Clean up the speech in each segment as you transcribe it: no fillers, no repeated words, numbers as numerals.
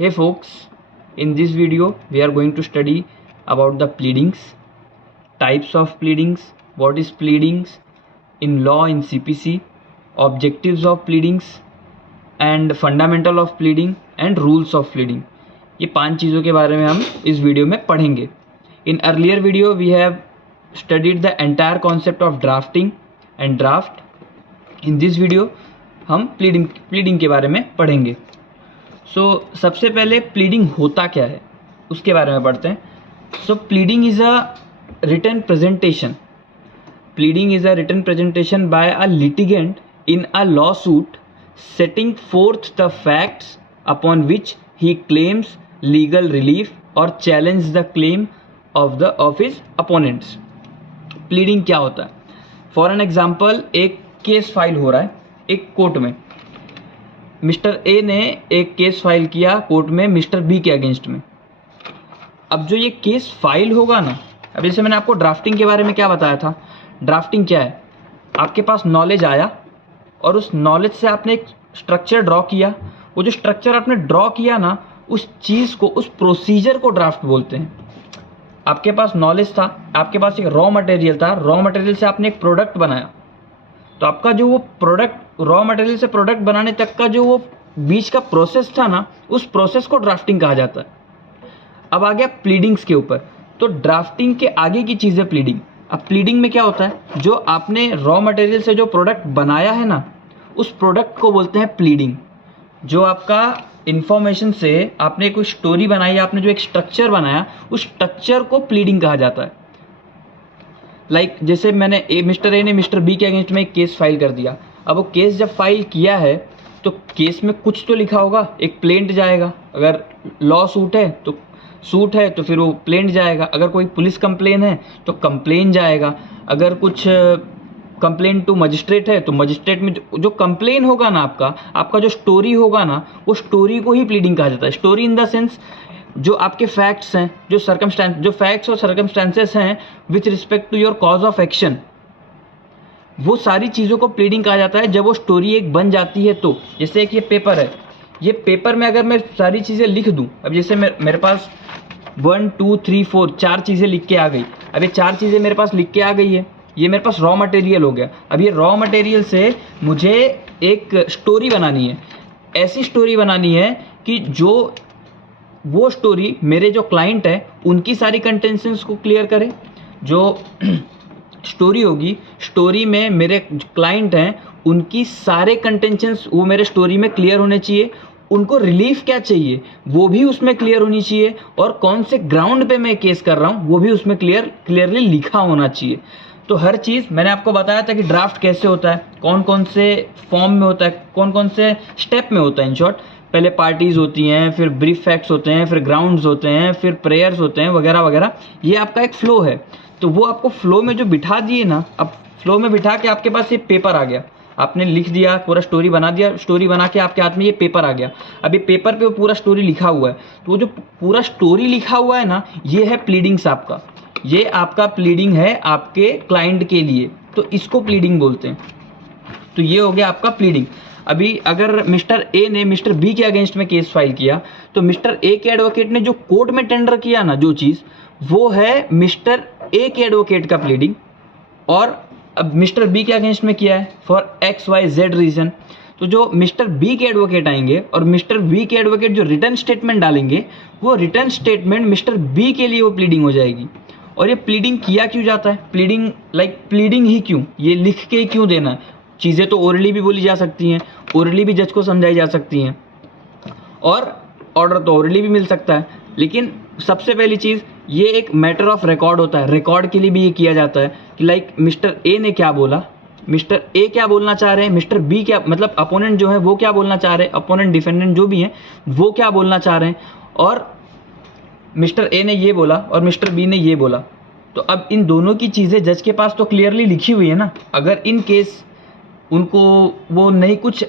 Hey folks, in this video we are going to study about the pleadings, types of pleadings, what is pleadings in law in CPC, objectives of pleadings and fundamental of pleading and rules of pleading. ये 5 चीज़ों के बारे में हम इस video में पढ़ेंगे. In earlier video we have studied the entire concept of drafting and draft. In this video हम प्लीडिंग के बारे में पढ़ेंगे. सबसे पहले प्लीडिंग होता क्या है उसके बारे में पढ़ते हैं. Pleading is a written presentation. Pleading is a written presentation by a litigant in a lawsuit setting forth the facts upon which he claims legal relief or challenge the claim of his opponents. Pleading क्या होता है? For an example, एक case file हो रहा है एक court में. Mister A ने एक केस फाइल किया कोर्ट में मिस्टर बी के अगेंस्ट में. अब जो ये केस फाइल होगा ना, अब जैसे मैंने आपको ड्राफ्टिंग के बारे में क्या बताया था. ड्राफ्टिंग क्या है? आपके पास नॉलेज आया और उस नॉलेज से आपने एक स्ट्रक्चर ड्रॉ किया. वो जो स्ट्रक्चर आपने ड्रॉ किया ना, उस चीज़ को, उस प्रोसीजर को ड्राफ्ट बोलते हैं. आपके पास नॉलेज था, आपके पास एक रॉ मटेरियल था, रॉ मटेरियल से आपने एक प्रोडक्ट बनाया. तो आपका जो वो प्रोडक्ट, रॉ मटेरियल से प्रोडक्ट बनाने तक का जो वो बीच का प्रोसेस था ना, उस प्रोसेस को ड्राफ्टिंग कहा जाता है. अब आ गया प्लीडिंग्स के ऊपर. तो ड्राफ्टिंग के आगे की चीज़ है प्लीडिंग. अब प्लीडिंग में क्या होता है? जो आपने रॉ मटेरियल से जो प्रोडक्ट बनाया है ना, उस प्रोडक्ट को बोलते हैं प्लीडिंग. जो आपका इन्फॉर्मेशन से आपने कोई स्टोरी बनाई, आपने जो एक स्ट्रक्चर बनाया, उस स्ट्रक्चर को प्लीडिंग कहा जाता है. जैसे मैंने मिस्टर ए ने मिस्टर बी के अगेंस्ट में एक केस फाइल कर दिया. अब वो केस जब फाइल किया है तो केस में कुछ तो लिखा होगा. एक प्लेंट जाएगा, अगर लॉ सूट है तो फिर वो प्लेंट जाएगा. अगर कोई पुलिस कंप्लेन है तो कंप्लेन जाएगा. अगर कुछ कंप्लेन टू मजिस्ट्रेट है तो मजिस्ट्रेट में जो कंप्लेन होगा ना, आपका जो स्टोरी होगा ना, वो स्टोरी को ही प्लीडिंग कहा जाता है. स्टोरी इन द सेंस जो आपके फैक्ट्स हैं, जो फैक्ट्स और सर्कमस्टांसेस हैं with respect to your cause of action, वो सारी चीज़ों को प्लीडिंग कहा जाता है जब वो स्टोरी एक बन जाती है. तो जैसे एक ये पेपर है, ये पेपर में अगर मैं सारी चीज़ें लिख दूँ, अब जैसे मेरे पास 1 2 3 4 4 चीज़ें लिख के आ गई. अब ये 4 चीज़ें मेरे पास लिख के आ गई है, ये मेरे पास रॉ मटेरियल हो गया. अब ये रॉ मटेरियल से मुझे एक स्टोरी बनानी है. ऐसी स्टोरी बनानी है कि जो वो स्टोरी मेरे जो क्लाइंट है उनकी सारी कंटेंशंस को क्लियर करे. जो स्टोरी होगी, स्टोरी में मेरे क्लाइंट हैं उनकी सारे कंटेंशंस वो मेरे स्टोरी में क्लियर होने चाहिए. उनको रिलीफ क्या चाहिए वो भी उसमें क्लियर होनी चाहिए, और कौन से ग्राउंड पे मैं केस कर रहा हूँ वो भी उसमें क्लियरली लिखा होना चाहिए. तो हर चीज़ मैंने आपको बताया था कि ड्राफ्ट कैसे होता है, कौन कौन से फॉर्म में होता है, कौन कौन से स्टेप में होता है. इन शॉर्ट, पहले पार्टीज़ होती हैं, फिर ब्रीफ फैक्ट्स होते हैं, फिर ग्राउंड्स होते हैं, फिर प्रेयर्स होते हैं, वगैरह वगैरह. ये आपका एक फ्लो है. तो वो आपको फ्लो में जो बिठा दिए ना, अब फ्लो में बिठा के आपके पास ये पेपर आ गया, आपने लिख दिया, पूरा स्टोरी बना दिया. स्टोरी बना के आपके हाथ में ये पेपर आ गया. अब ये पेपर पे वो पूरा स्टोरी लिखा हुआ है. तो वो जो पूरा स्टोरी लिखा हुआ है ना, ये है प्लीडिंग्स आपका. ये आपका प्लीडिंग है आपके क्लाइंट के लिए, तो इसको प्लीडिंग बोलते हैं. तो ये हो गया आपका प्लीडिंग. अभी अगर मिस्टर ए ने मिस्टर बी के अगेंस्ट में केस फाइल किया, तो मिस्टर ए के एडवोकेट ने जो कोर्ट में टेंडर किया ना जो चीज़, वो है मिस्टर ए के एडवोकेट का प्लीडिंग. और अब मिस्टर बी के अगेंस्ट में किया है फॉर XYZ रीज़न. तो जो मिस्टर बी के एडवोकेट आएंगे और मिस्टर बी के एडवोकेट जो रिटर्न स्टेटमेंट डालेंगे, वो रिटर्न स्टेटमेंट मिस्टर बी के लिए वो प्लीडिंग हो जाएगी. और ये प्लीडिंग किया क्यों जाता है? प्लीडिंग ही क्यों, ये लिख के क्यों देना है? चीज़ें तो ओरली भी बोली जा सकती हैं, ओरली भी जज को समझाई जा सकती हैं, और ऑर्डर तो ओरली भी मिल सकता है. लेकिन सबसे पहली चीज़, ये एक मैटर ऑफ रिकॉर्ड होता है. रिकॉर्ड के लिए भी ये किया जाता है कि मिस्टर ए ने क्या बोला, मिस्टर ए क्या बोलना चाह रहे हैं, मिस्टर बी क्या, मतलब अपोनेंट जो है वो क्या बोलना चाह रहे हैं, अपोनेंट डिफेंडेंट जो भी हैं वो क्या बोलना चाह रहे हैं, और मिस्टर ए ने ये बोला और मिस्टर बी ने ये बोला. तो अब इन दोनों की चीज़ें जज के पास तो क्लियरली लिखी हुई है ना. अगर इन केस उनको वो नहीं, कुछ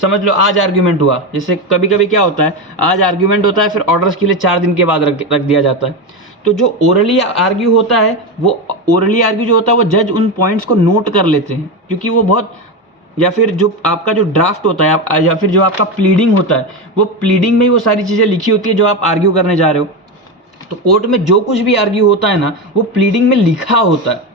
समझ लो आज आर्ग्यूमेंट हुआ, जैसे कभी कभी क्या होता है, आज आर्ग्यूमेंट होता है, फिर ऑर्डर्स के लिए 4 दिन के बाद रख दिया जाता है. तो जो ओरली आर्ग्यू होता है, वो ओरली आर्ग्यू जो होता है वो जज उन पॉइंट्स को नोट कर लेते हैं, क्योंकि वो बहुत या फिर जो आपका जो ड्राफ्ट होता है या फिर जो आपका प्लीडिंग होता है, वो प्लीडिंग में ही वो सारी चीज़ें लिखी होती है जो आप आर्ग्यू करने जा रहे हो। तो कोर्ट में जो कुछ भी आर्ग्यू होता है ना, वो प्लीडिंग में लिखा होता है।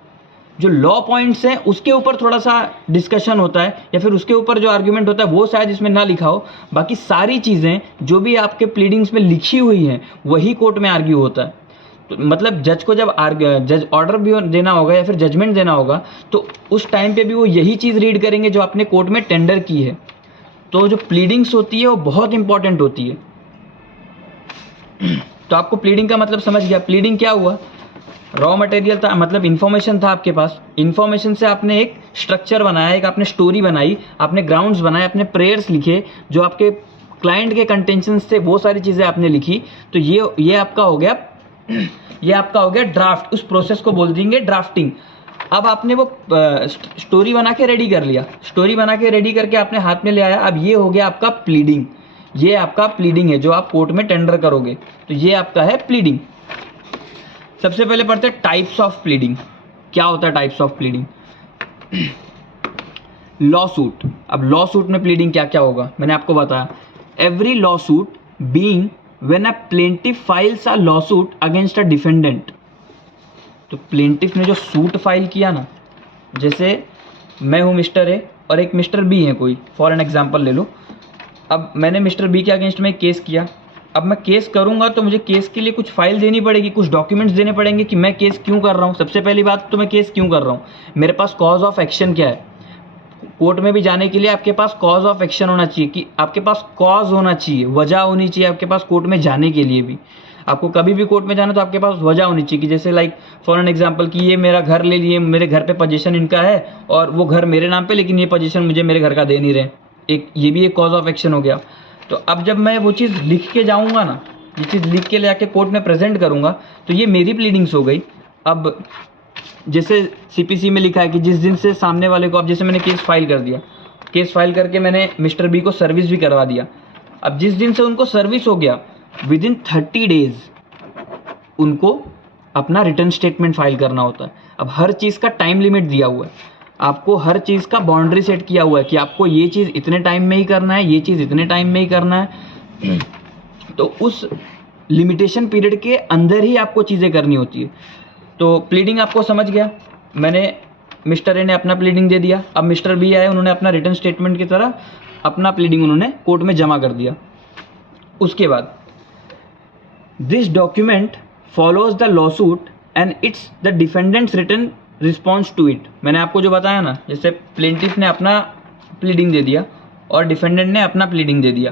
जो लॉ पॉइंट्स हैं उसके ऊपर थोड़ा सा डिस्कशन होता है, या फिर उसके ऊपर जो आर्ग्यूमेंट होता है वो शायद इसमें ना लिखा हो। बाकी सारी चीज़ें जो भी आपके प्लीडिंग्स में लिखी हुई हैं वही कोर्ट में आर्ग्यू होता है। तो मतलब जज को जब जज ऑर्डर भी देना होगा या फिर जजमेंट देना होगा, तो उस टाइम पे भी वो यही चीज़ रीड करेंगे जो आपने कोर्ट में टेंडर की है। तो जो प्लीडिंग्स होती है वो बहुत इंपॉर्टेंट होती है। तो आपको प्लीडिंग का मतलब समझ गया। प्लीडिंग क्या हुआ? रॉ मटेरियल था, मतलब इन्फॉर्मेशन था आपके पास। इन्फॉर्मेशन से आपने एक स्ट्रक्चर बनाया, एक आपने स्टोरी बनाई, आपने ग्राउंड्स बनाए, आपने प्रेयर्स लिखे, जो आपके क्लाइंट के कंटेंशंस थे वो सारी चीज़ें आपने लिखी। तो ये आपका हो गया ये आपका हो गया ड्राफ्ट। उस प्रोसेस को बोल देंगे ड्राफ्टिंग। अब आपने वो स्टोरी बना के रेडी कर लिया, स्टोरी बना के रेडी करके आपने हाथ में ले आया। अब ये हो गया आपका प्लीडिंग। ये आपका प्लीडिंग है जो आप कोर्ट में टेंडर करोगे। तो ये आपका है प्लीडिंग। सबसे पहले पढ़ते हैं टाइप्स ऑफ प्लीडिंग। क्या होता है types of pleading? Law suit. अब लॉ सूट में प्लीडिंग क्या क्या होगा मैंने आपको बताया। Every law suit being when a plaintiff files a law suit against a defendant. तो प्लेंटिफ ने जो सूट फाइल किया ना, जैसे मैं हूँ मिस्टर ए और एक मिस्टर बी है कोई, फॉर एन एग्जाम्पल ले लो। अब मैंने मिस्टर बी के अगेंस्ट में केस किया। अब मैं केस करूंगा तो मुझे केस के लिए कुछ फाइल देनी पड़ेगी, कुछ डॉक्यूमेंट्स देने पड़ेंगे कि मैं केस क्यों कर रहा हूँ। सबसे पहली बात तो मैं केस क्यों कर रहा हूँ, मेरे पास कॉज ऑफ एक्शन क्या है। कोर्ट में भी जाने के लिए आपके पास कॉज ऑफ एक्शन होना चाहिए, कि आपके पास कॉज होना चाहिए, वजह होनी चाहिए आपके पास कोर्ट में जाने के लिए भी। आपको कभी भी कोर्ट में जाना तो आपके पास वजह होनी चाहिए, कि जैसे लाइक फॉर एन एग्जांपल कि ये मेरा घर ले लिए, मेरे घर पे पोजीशन इनका है और वो घर मेरे नाम पे, लेकिन ये पोजीशन मुझे मेरे घर का दे नहीं रहे। ये भी एक कॉज ऑफ एक्शन हो गया। तो अब जब मैं वो चीज़ लिख के जाऊँगा ना, ये चीज़ लिख के ले आके कोर्ट में प्रेजेंट करूँगा, तो ये मेरी प्लीडिंग्स हो गई। अब जैसे सीपीसी में लिखा है कि जिस दिन से सामने वाले को, अब जैसे मैंने केस फाइल कर दिया, केस फाइल करके मैंने मिस्टर बी को सर्विस भी करवा दिया। अब जिस दिन से उनको सर्विस हो गया, विद इन 30 डेज उनको अपना रिटर्न स्टेटमेंट फाइल करना होता है। अब हर चीज़ का टाइम लिमिट दिया हुआ है, आपको हर चीज़ का बाउंड्री सेट किया हुआ है कि आपको ये चीज़ इतने टाइम में ही करना है, ये चीज़ इतने टाइम में ही करना है। तो उस लिमिटेशन पीरियड के अंदर ही आपको चीज़ें करनी होती है। तो प्लीडिंग आपको समझ गया। मैंने मिस्टर ए ने अपना प्लीडिंग दे दिया। अब मिस्टर बी आए, उन्होंने अपना रिटर्न स्टेटमेंट की तरह अपना प्लीडिंग उन्होंने कोर्ट में जमा कर दिया। उसके बाद this document follows the lawsuit and it's the defendant's return response to it. मैंने आपको जो बताया ना, जैसे प्लेंटिफ ने अपना प्लीडिंग दे दिया और डिफेंडेंट ने अपना प्लीडिंग दे दिया,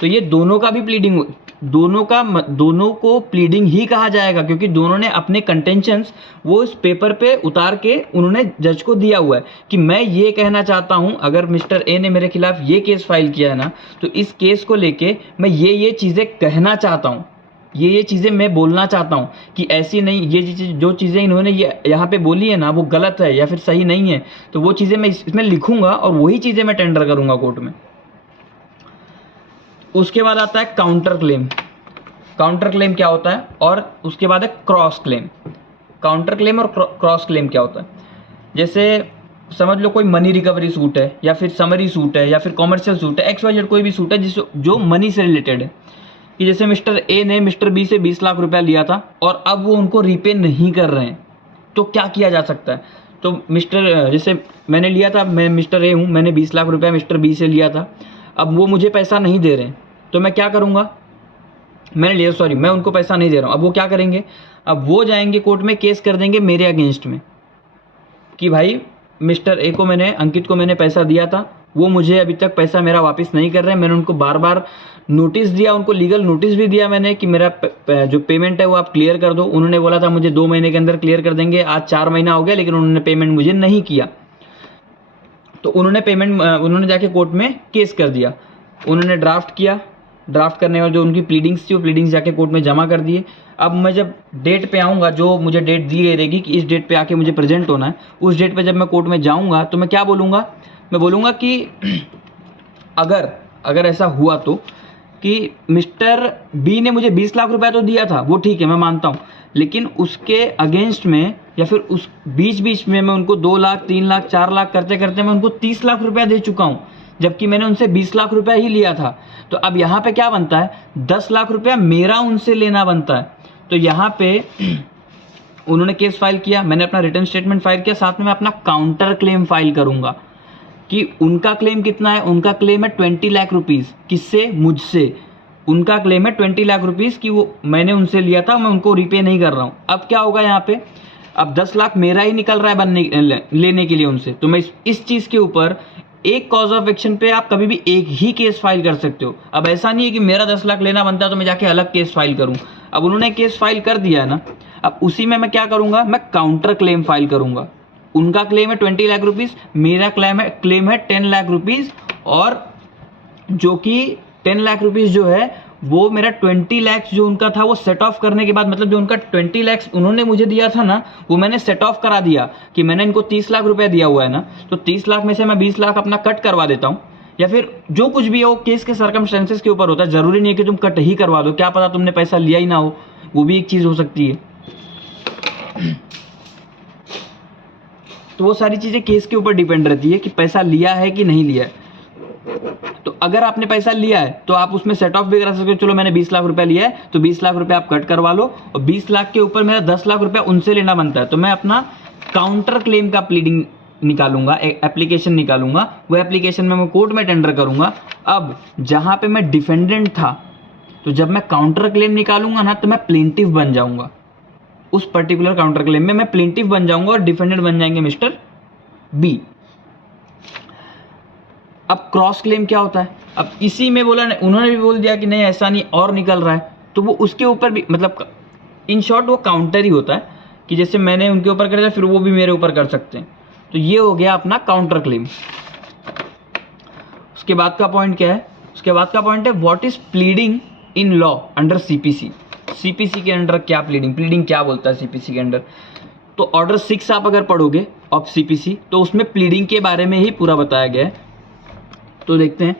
तो ये दोनों का भी प्लीडिंग, दोनों को प्लीडिंग ही कहा जाएगा, क्योंकि दोनों ने अपने कंटेंशंस वो इस पेपर पे उतार के उन्होंने जज को दिया हुआ है कि मैं ये कहना चाहता हूँ, अगर मिस्टर ए ने मेरे खिलाफ ये केस फाइल किया है ना, तो इस केस को लेके मैं ये चीज़ें कहना चाहता हूँ, ये चीज़ें मैं बोलना चाहता हूँ कि ऐसी नहीं, ये जो चीज़ें इन्होंने ये यहाँ पे बोली है ना वो गलत है या फिर सही नहीं है, तो वो चीज़ें मैं इसमें लिखूंगा और वही चीज़ें मैं टेंडर करूंगा कोर्ट में। उसके बाद आता है काउंटर क्लेम। काउंटर क्लेम क्या होता है? और उसके बाद है क्रॉस क्लेम। काउंटर क्लेम और क्रॉस क्लेम क्या होता है? जैसे समझ लो कोई मनी रिकवरी सूट है, या फिर समरी सूट है, या फिर कॉमर्शियल सूट है, XYZ कोई भी सूट है जो मनी से रिलेटेड है। कि जैसे मिस्टर ए ने मिस्टर बी से 20 लाख रुपया लिया था और अब वो उनको रीपे नहीं कर रहे हैं, तो क्या किया जा सकता है? तो जैसे मैंने लिया था, मैं मिस्टर ए हूँ, मैंने 20 लाख रुपया मिस्टर बी से लिया था, अब वो मुझे पैसा नहीं दे रहे हैं, तो मैं क्या करूँगा? मैं उनको पैसा नहीं दे रहा हूँ, अब वो क्या करेंगे? अब वो जाएंगे कोर्ट में, केस कर देंगे मेरे अगेंस्ट में कि भाई मिस्टर ए को अंकित को मैंने पैसा दिया था, वो मुझे अभी तक पैसा मेरा वापस नहीं कर रहे हैं। मैंने उनको बार बार नोटिस दिया, उनको लीगल नोटिस भी दिया मैंने कि मेरा जो पेमेंट है वो आप क्लियर कर दो। उन्होंने बोला था मुझे 2 महीने के अंदर क्लियर कर देंगे, आज 4 महीना हो गया लेकिन उन्होंने पेमेंट मुझे नहीं किया। तो उन्होंने जाके कोर्ट में केस कर दिया। उन्होंने ड्राफ्ट किया, ड्राफ्ट करने वाले जो उनकी प्लीडिंग्स थी वो प्लीडिंग्स जाके कोर्ट में जमा कर दिए। अब मैं जब डेट पे आऊँगा, जो मुझे डेट दी गई रहेगी कि इस डेट पे आके मुझे प्रेजेंट होना है, उस डेट पे जब मैं कोर्ट में जाऊँगा तो मैं क्या बोलूँगा? मैं बोलूँगा कि अगर ऐसा हुआ तो कि मिस्टर बी ने मुझे 20 लाख रुपया तो दिया था, वो ठीक है, मैं मानता हूँ, लेकिन उसके अगेंस्ट में या फिर उस बीच बीच में मैं उनको 2 लाख 3 लाख 4 लाख करते करते मैं उनको 30 लाख रुपया दे चुका हूँ, जबकि मैंने उनसे 20 लाख रुपया ही लिया था। तो अब यहाँ पे क्या बनता है, 10 लाख रुपया मेरा उनसे लेना बनता है। तो यहाँ पे उन्होंने केस फाइल किया, मैंने अपना रिटर्न स्टेटमेंट फाइल किया, साथ में मैं अपना काउंटर क्लेम फाइल करूँगा कि उनका क्लेम कितना है। उनका क्लेम है 20 लाख रुपीज़। किससे? मुझसे। उनका क्लेम है 20 लाख रुपीज़ कि वो मैंने उनसे लिया था, मैं उनको रिपे नहीं कर रहा हूँ। अब क्या होगा यहाँ पे, अब 10 लाख मेरा ही निकल रहा है लेने के लिए उनसे। तो मैं इस चीज़ के ऊपर एक कॉज ऑफ एक्शन पे आप कभी भी एक ही केस फाइल कर सकते हो। अब ऐसा नहीं है कि मेरा 10 लाख लेना बनता है तो मैं जाके अलग केस फाइल करूँ। अब उन्होंने केस फाइल कर दिया है ना, अब उसी में मैं क्या करूँगा, मैं काउंटर क्लेम फाइल करूँगा। उनका क्लेम है 20 लाख रुपीज़, मेरा क्लेम है 10 लाख रुपीज़, और जो कि 10 लाख रुपीज़ जो है वो मेरा 20 लाख जो उनका था वो सेट ऑफ करने के बाद, मतलब जो उनका 20 लाख उन्होंने मुझे दिया था ना, वो मैंने सेट ऑफ करा दिया कि मैंने इनको 30 लाख रुपया दिया हुआ है ना, तो 30 लाख में से मैं 20 लाख अपना कट करवा देता हूँ, या फिर जो कुछ भी है वो केस के सर्कमस्टेंसेस के ऊपर होता है। ज़रूरी नहीं है कि तुम कट ही करवा दो, क्या पता तुमने पैसा लिया ही ना हो, वो भी एक चीज़ हो सकती है। तो वो सारी चीज़ें केस के ऊपर डिपेंड रहती है कि पैसा लिया है कि नहीं लिया है। तो अगर आपने पैसा लिया है तो आप उसमें सेट ऑफ भी करा सकते हो, चलो मैंने 20 लाख रुपया लिया है तो 20 लाख रुपया आप कट करवा लो, और 20 लाख के ऊपर मेरा 10 लाख रुपया उनसे लेना बनता है, तो मैं अपना काउंटर क्लेम का प्लीडिंग निकालूंगा, एक एप्लीकेशन निकालूंगा। वो एप्लीकेशन में मैं कोर्ट में टेंडर करूंगा। अब जहां पे मैं डिफेंडेंट था, तो जब मैं काउंटर क्लेम निकालूंगा ना, तो मैं प्लेंटिफ बन जाऊंगा। उस पर्टिकुलर काउंटर क्लेम में मैं प्लेंटिफ बन जाऊंगा और डिफेंडेंट बन जाएंगे मिस्टर बी। अब क्रॉस क्लेम क्या होता है, अब इसी में बोला, उन्होंने भी बोल दिया कि नहीं ऐसा नहीं और निकल रहा है, तो वो उसके ऊपर भी, मतलब इन शॉर्ट वो काउंटर ही होता है कि जैसे मैंने उनके ऊपर कर दिया फिर वो भी मेरे ऊपर कर सकते हैं। तो ये हो गया अपना काउंटर क्लेम। उसके बाद का पॉइंट क्या है, उसके बाद का पॉइंट है what is pleading in law under CPC. CPC के अंडर क्या प्लीडिंग क्या बोलता है सीपीसी के अंडर। तो ऑर्डर 6 आप अगर पढ़ोगे ऑफ सीपीसी तो उसमें प्लीडिंग के बारे में ही पूरा बताया गया है। तो देखते हैं,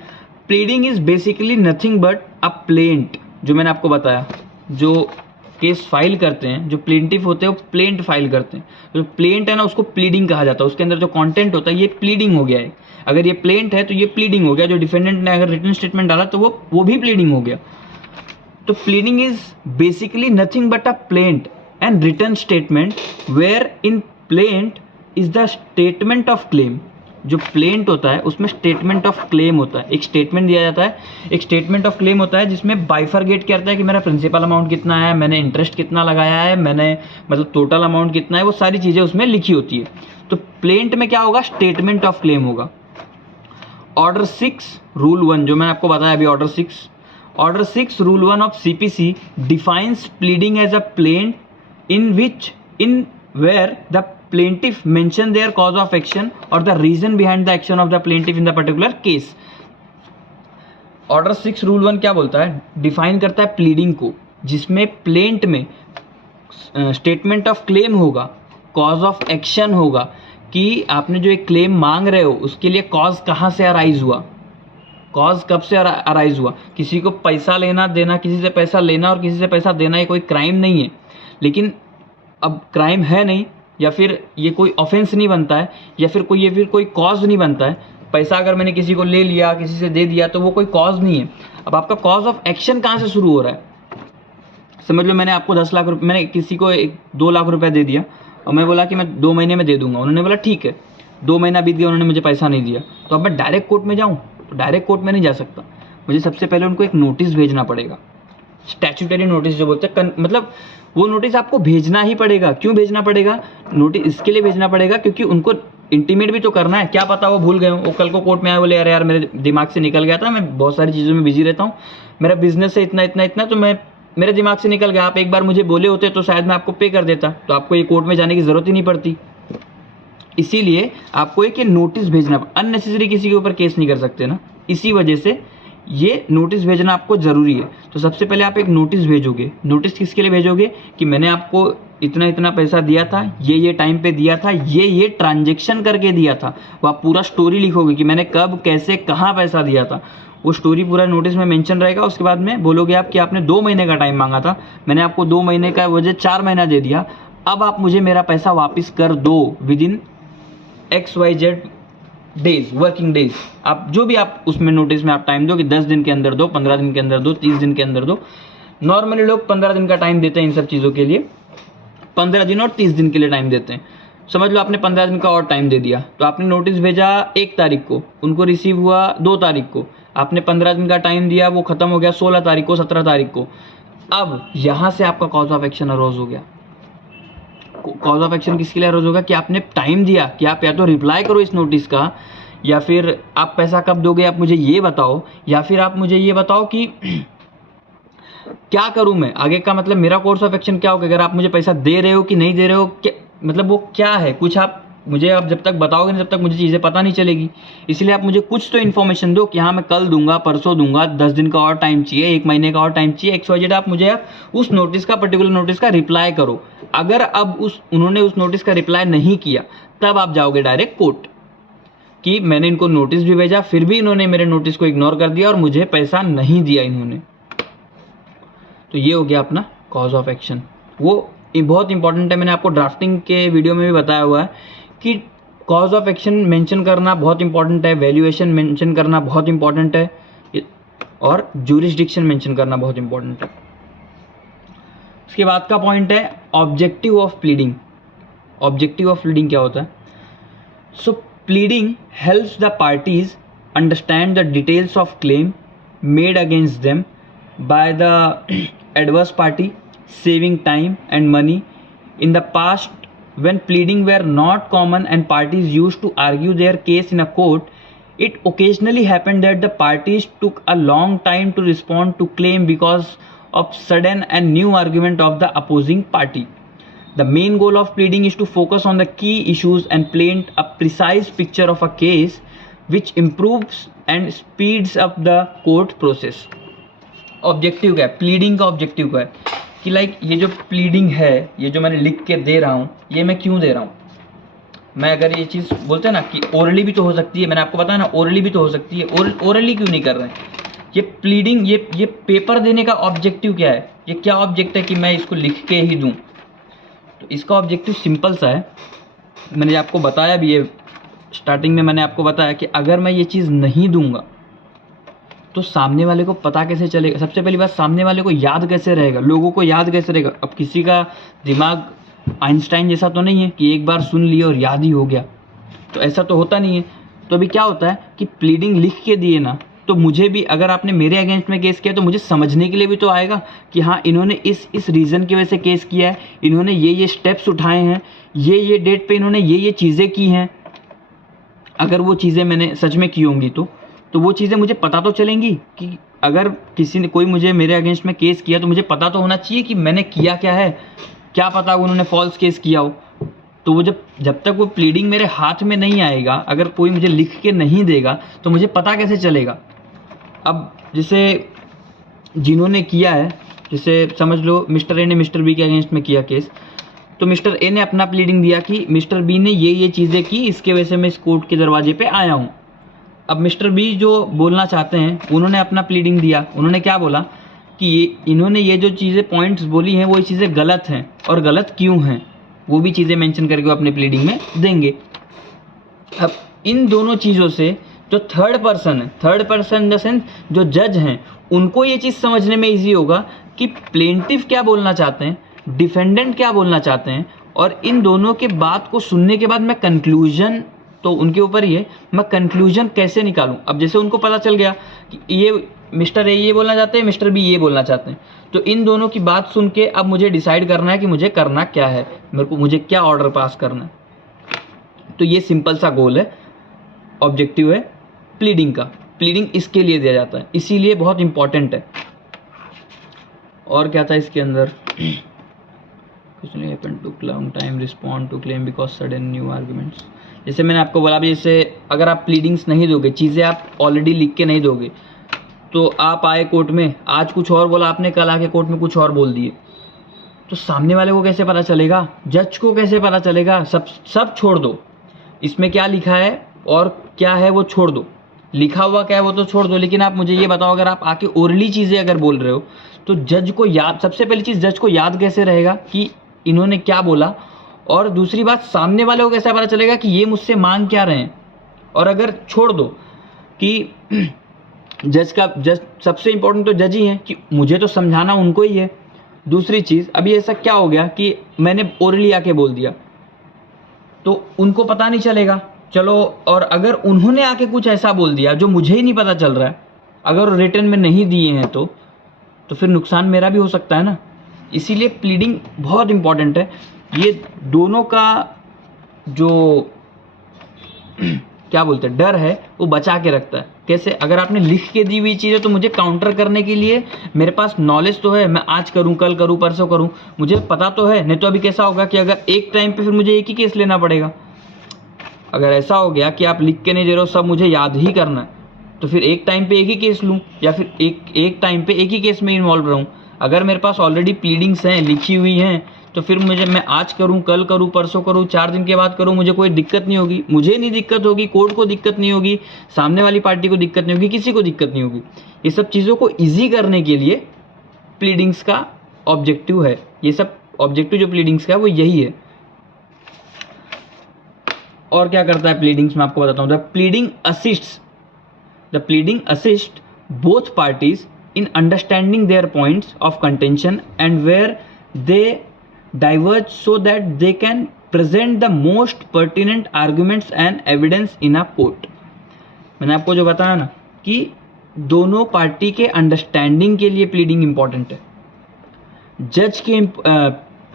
pleading is basically nothing but a plaint, जो मैंने आपको बताया, जो केस फाइल करते हैं, जो प्लेंटिफ होते हैं वो प्लेंट फाइल करते हैं, जो प्लेंट है ना उसको प्लीडिंग कहा जाता है। उसके अंदर जो कंटेंट होता है ये प्लीडिंग हो गया है। अगर ये प्लेंट है तो ये प्लीडिंग हो गया, जो डिफेंडेंट ने अगर रिटन स्टेटमेंट डाला तो वो भी प्लीडिंग हो गया। तो pleading is basically nothing but a plaint and written statement where in plaint is the statement of claim. जो प्लेंट होता है उसमें स्टेटमेंट ऑफ क्लेम होता है, एक स्टेटमेंट दिया जाता है, एक स्टेटमेंट ऑफ क्लेम होता है जिसमें बाइफरगेट करता है कि मेरा प्रिंसिपल अमाउंट कितना है, मैंने इंटरेस्ट कितना लगाया है, मैंने मतलब टोटल अमाउंट कितना है, वो सारी चीज़ें उसमें लिखी होती है। तो प्लेंट में क्या होगा, स्टेटमेंट ऑफ क्लेम होगा। ऑर्डर 6 रूल 1 जो मैंने आपको बताया अभी, order 6 rule 1 of CPC defines pleading as a plaint in where the plaintiff mention their cause of action or the reason behind the action of the plaintiff in the particular case। Order 6 rule 1 क्या बोलता है, define करता है pleading को, जिसमें plaint में statement of claim होगा, cause of action होगा कि आपने जो एक क्लेम मांग रहे हो उसके लिए कॉज कहाँ से अराइज हुआ, कॉज कब से अराइज हुआ। किसी को पैसा लेना देना, किसी से पैसा लेना और किसी से पैसा देना ये कोई क्राइम नहीं है, लेकिन अब क्राइम है नहीं, या फिर ये कोई ऑफेंस नहीं बनता है, या फिर कोई कॉज नहीं बनता है। पैसा अगर मैंने किसी को ले लिया, किसी से दे दिया, तो वो कोई कॉज नहीं है। अब आपका कॉज ऑफ एक्शन कहाँ से शुरू हो रहा है, समझ लो मैंने आपको 10 लाख रुपये, मैंने किसी को 2 लाख रुपया दे दिया और मैं बोला कि मैं 2 महीने में दे दूंगा। उन्होंने बोला ठीक है, 2 महीना बीत गया, उन्होंने मुझे पैसा नहीं दिया, तो अब मैं डायरेक्ट कोर्ट में जाऊँ, तो डायरेक्ट कोर्ट में नहीं जा सकता। मुझे सबसे पहले उनको एक नोटिस भेजना पड़ेगा, स्टैट्यूटरी नोटिस जो बोलते हैं, मतलब वो नोटिस आपको भेजना ही पड़ेगा। क्यों भेजना पड़ेगा, नोटिस इसके लिए भेजना पड़ेगा क्योंकि उनको इंटीमेट भी तो करना है। क्या पता वो भूल गए हो, वो कल को कोर्ट में आए बोले अरे यार मेरे दिमाग से निकल गया था, मैं बहुत सारी चीज़ों में बिजी रहता हूँ, मेरा बिजनेस है इतना तो मैं मेरे दिमाग से निकल गया, आप एक बार मुझे बोले होते तो शायद मैं आपको पे कर देता, तो आपको ये कोर्ट में जाने की ज़रूरत ही नहीं पड़ती। इसीलिए आपको एक नोटिस भेजना, अननेसेसरी किसी के ऊपर केस नहीं कर सकते ना, इसी वजह से ये नोटिस भेजना आपको ज़रूरी है। तो सबसे पहले आप एक नोटिस भेजोगे। नोटिस किसके लिए भेजोगे कि मैंने आपको इतना पैसा दिया था, ये टाइम पे दिया था, ये ट्रांजेक्शन करके दिया था। वो आप पूरा स्टोरी लिखोगे कि मैंने कब कैसे कहाँ पैसा दिया था। वो स्टोरी पूरा नोटिस में मेंशन रहेगा। उसके बाद में बोलोगे आप कि आपने 2 महीने का टाइम मांगा था, मैंने आपको 2 महीने का वजह 4 महीना दे दिया, अब आप मुझे मेरा पैसा वापस कर दो within XYZ days, working days. आप जो भी आप उसमें नोटिस में आप टाइम दो कि 10 दिन के अंदर दो, 15 दिन के अंदर दो, 30 दिन के अंदर दो। नॉर्मली लोग 15 दिन का टाइम देते हैं इन सब चीज़ों के लिए, 15 दिन और 30 दिन के लिए टाइम देते हैं। समझ लो आपने 15 दिन का और टाइम दे दिया, तो आपने नोटिस भेजा 1 तारीख को, उनको रिसीव हुआ 2 तारीख को, आपने 15 दिन का टाइम दिया, वो खत्म हो गया 16 तारीख को, 17 तारीख को। अब यहाँ से आपका कॉज ऑफ एक्शन अरोज हो गया। कॉज ऑफ एक्शन किसके लिए अरोज होगा कि आपने टाइम दिया कि आप या तो रिप्लाई करो इस नोटिस का, या फिर आप पैसा कब दोगे आप मुझे ये बताओ, या फिर आप मुझे ये बताओ कि क्या करूं मैं आगे का, मतलब मेरा कोर्स ऑफ एक्शन क्या होगा, अगर आप मुझे पैसा दे रहे हो कि नहीं दे रहे हो, मतलब वो क्या है, कुछ आप मुझे आप जब तक बताओगे नहीं तब तक मुझे चीज़ें पता नहीं चलेगी। इसलिए आप मुझे कुछ तो इन्फॉर्मेशन दो कि हाँ मैं कल दूंगा, परसों दूंगा, 10 दिन का और टाइम चाहिए, 1 महीने का और टाइम चाहिए, XYZ। आप मुझे उस नोटिस का, पर्टिकुलर नोटिस का रिप्लाई करो। अगर अब उन्होंने उस नोटिस का रिप्लाई नहीं किया, तब आप जाओगे डायरेक्ट कोर्ट कि मैंने इनको नोटिस भी भेजा, फिर भी इन्होंने मेरे नोटिस को इग्नोर कर दिया और मुझे पैसा नहीं दिया इन्होंने। तो ये हो गया अपना कॉज ऑफ एक्शन। वो बहुत इंपॉर्टेंट है, मैंने आपको ड्राफ्टिंग के वीडियो में भी बताया हुआ है कि कॉज ऑफ एक्शन मेंशन करना बहुत इंपॉर्टेंट है, वैल्यूएशन मेंशन करना बहुत इंपॉर्टेंट है, और ज्यूरिसडिक्शन मेंशन करना बहुत इंपॉर्टेंट है। उसके बाद का पॉइंट है objective of pleading. Objective of pleading क्या होता है? So pleading helps the parties understand the details of claim made against them by the adverse party, saving time and money. In the past, when pleading were not common and parties used to argue their case in a court, it occasionally happened that the parties took a long time to respond to claim because of sudden and new argument of the opposing party. The main goal of pleading is to focus on the key issues and paint a precise picture of a case, which improves and speeds up the court process. Objective क्या है? Pleading का objective क्या है कि like ये जो pleading है, ये जो मैंने लिख के दे रहा हूँ, ये मैं क्यों दे रहा हूँ? मैं अगर ये चीज़ बोलते हैं ना कि ओरली भी तो हो सकती है, मैंने आपको बताया ना ओरली भी तो हो सकती है, ओरली क्यों नहीं कर रहे हैं? ये प्लीडिंग, ये पेपर देने का ऑब्जेक्टिव क्या है? ये क्या ऑब्जेक्ट है कि मैं इसको लिख के ही दूँ? तो इसका ऑब्जेक्टिव सिंपल सा है, मैंने आपको बताया भी है, स्टार्टिंग में मैंने आपको बताया कि अगर मैं ये चीज़ नहीं दूंगा तो सामने वाले को पता कैसे चलेगा? सबसे पहली बात, सामने वाले को याद कैसे रहेगा, लोगों को याद कैसे रहेगा? अब किसी का दिमाग आइंस्टाइन जैसा तो नहीं है कि एक बार सुन लिया और याद ही हो गया, तो ऐसा तो होता नहीं है। तो अभी क्या होता है कि प्लीडिंग लिख के दिए ना, तो मुझे भी, अगर आपने मेरे अगेंस्ट में केस किया तो मुझे समझने के लिए भी तो आएगा कि हाँ इन्होंने इस रीज़न की वजह से केस किया है, इन्होंने ये स्टेप्स उठाए हैं, ये डेट पे इन्होंने ये चीज़ें की हैं। अगर वो चीज़ें मैंने सच में की होंगी तो वो चीज़ें मुझे पता तो चलेंगी कि अगर किसी ने, कोई मुझे मेरे अगेंस्ट में केस किया तो मुझे पता तो होना चाहिए कि मैंने किया क्या है। क्या पता उन्होंने फॉल्स केस किया हो। तो वो जब तक वो प्लीडिंग मेरे हाथ में नहीं आएगा, अगर कोई मुझे लिख के नहीं देगा तो मुझे पता कैसे चलेगा? अब जैसे जिन्होंने किया है, जैसे समझ लो मिस्टर ए ने मिस्टर बी के अगेंस्ट में किया केस, तो मिस्टर ए ने अपना प्लीडिंग दिया कि मिस्टर बी ने ये चीज़ें की, इसके वजह से मैं इस कोर्ट के दरवाजे पे आया हूँ। अब मिस्टर बी जो बोलना चाहते हैं, उन्होंने अपना प्लीडिंग दिया, उन्होंने क्या बोला कि इन्होंने ये जो चीज़ें पॉइंट्स बोली हैं वो ये चीज़ें गलत हैं, और गलत क्यों हैं वो भी चीज़ें मेंशन करके वो अपने प्लीडिंग में देंगे। अब इन दोनों चीज़ों से जो थर्ड पर्सन है, third person in the sense जो जज हैं, उनको ये चीज़ समझने में ईजी होगा कि प्लेंटिफ क्या बोलना चाहते हैं, डिफेंडेंट क्या बोलना चाहते हैं, और इन दोनों के बात को सुनने के बाद मैं कंक्लूजन, तो उनके ऊपर ही है, मैं कंक्लूजन कैसे निकालूं। अब जैसे उनको पता चल गया कि ये मिस्टर ए ये बोलना चाहते हैं, मिस्टर बी ये बोलना चाहते हैं, तो इन दोनों की बात सुन के अब मुझे डिसाइड करना है कि मुझे करना क्या है, मुझे क्या ऑर्डर पास करना है। तो ये सिंपल सा गोल है, ऑब्जेक्टिव है प्लीडिंग का। प्लीडिंग इसके लिए दिया जाता है, इसीलिए बहुत इंपॉर्टेंट है। और क्या था इसके अंदर? कुछ नहीं, happen to long time respond to claim because sudden new arguments. जैसे मैंने आपको बोला भी, जैसे अगर आप प्लीडिंग्स नहीं दोगे, चीज़ें आप ऑलरेडी लिख के नहीं दोगे, तो आप आए कोर्ट में, आज कुछ और बोला आपने, कल आके कोर्ट में कुछ और बोल दिए, तो सामने वाले को कैसे पता चलेगा? जज को कैसे पता चलेगा? सब छोड़ दो, इसमें क्या लिखा है और क्या है वो छोड़ दो, लिखा हुआ क्या है वो तो छोड़ दो, लेकिन आप मुझे ये बताओ, अगर आप आके ओरली चीज़ें अगर बोल रहे हो तो जज को याद, सबसे पहली चीज़ जज को याद कैसे रहेगा कि इन्होंने क्या बोला, और दूसरी बात सामने वाले को कैसे पता चलेगा कि ये मुझसे मांग क्या रहे हैं। और अगर छोड़ दो कि जज सबसे इंपॉर्टेंट तो जज ही है कि मुझे तो समझाना उनको ही है। दूसरी चीज़, अभी ऐसा क्या हो गया कि मैंने ओरली आके बोल दिया तो उनको पता नहीं चलेगा, चलो, और अगर उन्होंने आके कुछ ऐसा बोल दिया जो मुझे ही नहीं पता चल रहा है, अगर रिटर्न में नहीं दिए हैं तो फिर नुकसान मेरा भी हो सकता है ना। इसीलिए प्लीडिंग बहुत इंपॉर्टेंट है। ये दोनों का जो क्या बोलते हैं डर है वो बचा के रखता है। कैसे? अगर आपने लिख के दी हुई चीज़ है तो मुझे काउंटर करने के लिए मेरे पास नॉलेज तो है, मैं आज करूं, कल करूं, परसों करूं, मुझे पता तो है। नहीं तो अभी कैसा होगा कि अगर एक टाइम पे फिर मुझे एक ही केस लेना पड़ेगा। अगर ऐसा हो गया कि आप लिख के नहीं दे रहे हो, सब मुझे याद ही करना है, तो फिर एक टाइम पे एक ही केस लूँ या फिर एक टाइम पे एक ही केस में इन्वॉल्व रहूँ। अगर मेरे पास ऑलरेडी प्लीडिंग्स हैं, लिखी हुई हैं, तो फिर मैं आज करूँ, कल करूँ, परसों करूँ, 4 दिन के बाद करूँ, मुझे कोई दिक्कत नहीं होगी। मुझे नहीं दिक्कत होगी, कोर्ट को दिक्कत नहीं होगी, सामने वाली पार्टी को दिक्कत नहीं होगी, किसी को दिक्कत नहीं होगी। ये सब चीज़ों को ईजी करने के लिए प्लीडिंग्स का ऑब्जेक्टिव है। ये सब ऑब्जेक्टिव जो प्लीडिंग्स का है वो यही है। और क्या करता है प्लीडिंग्स में आपको बताता हूँ। The pleading assist both parties in understanding their points of contention and where they diverge so that they can present the most pertinent arguments and evidence in a court। मैंने आपको जो बताया ना कि दोनों पार्टी के अंडरस्टैंडिंग के लिए प्लीडिंग इंपॉर्टेंट है, जज के